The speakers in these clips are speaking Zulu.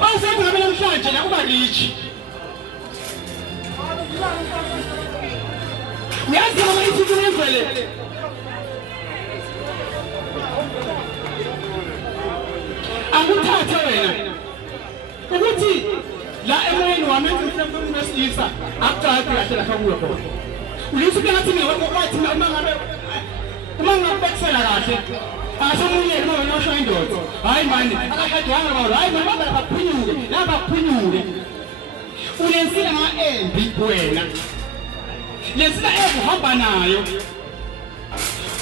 awusethi ngabe namhlanje la kuba rich uyazi noma ithi nemvele anguthathe wena ukuthi la emoyeni wami emhlabeni wesilisa akucaci kahle la kuwe khona ulisuke ngathi ngekwathi uma ngabekisela kahle asomunye lo nosho indoda hayi manje akashadwanga bawo hayi manje baphinyuke nabaphinyuke ulensila ngaembi wena lesila ehamba nayo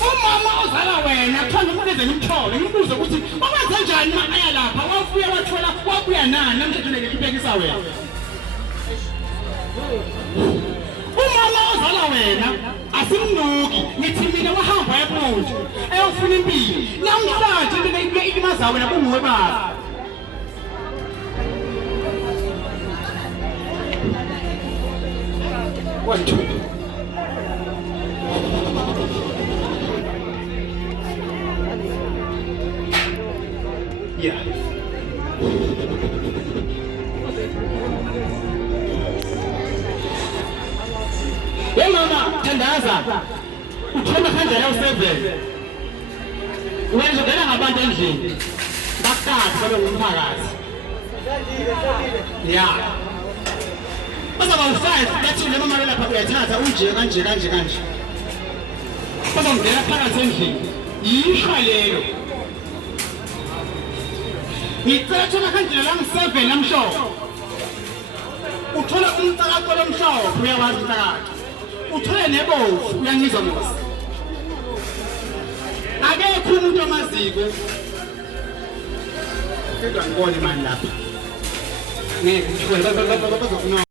umama ozala wena kuthanda ukuleze ngimthole ngimbuze ukuthi wakwenze njani aya lapha wafuya wathola wabuya nani namhlanje lekipekisa wena umama ozala wena asimnuki ngithi mina wahamba ephunju ayofuna impilo namhlanje ilimaza wena bunguwe baba what yeah hey mama thandaza uthoma kanjani u7 wenza ngena ngabantu endlini bakade babe ngumphakathi yeah bazaba u5 bathi le mama lapha uyathatha unje kanje bazongena phakathi endlini yishwa lelo ngicela kanjani la u7 namhlobo uthola umcakaco lomhlobo uyawazi umcakaco uthole nebovu uyangizwa mos akekho umuntu amaziko kodwa ngibone manje lapha ngeke ngikho bazofuna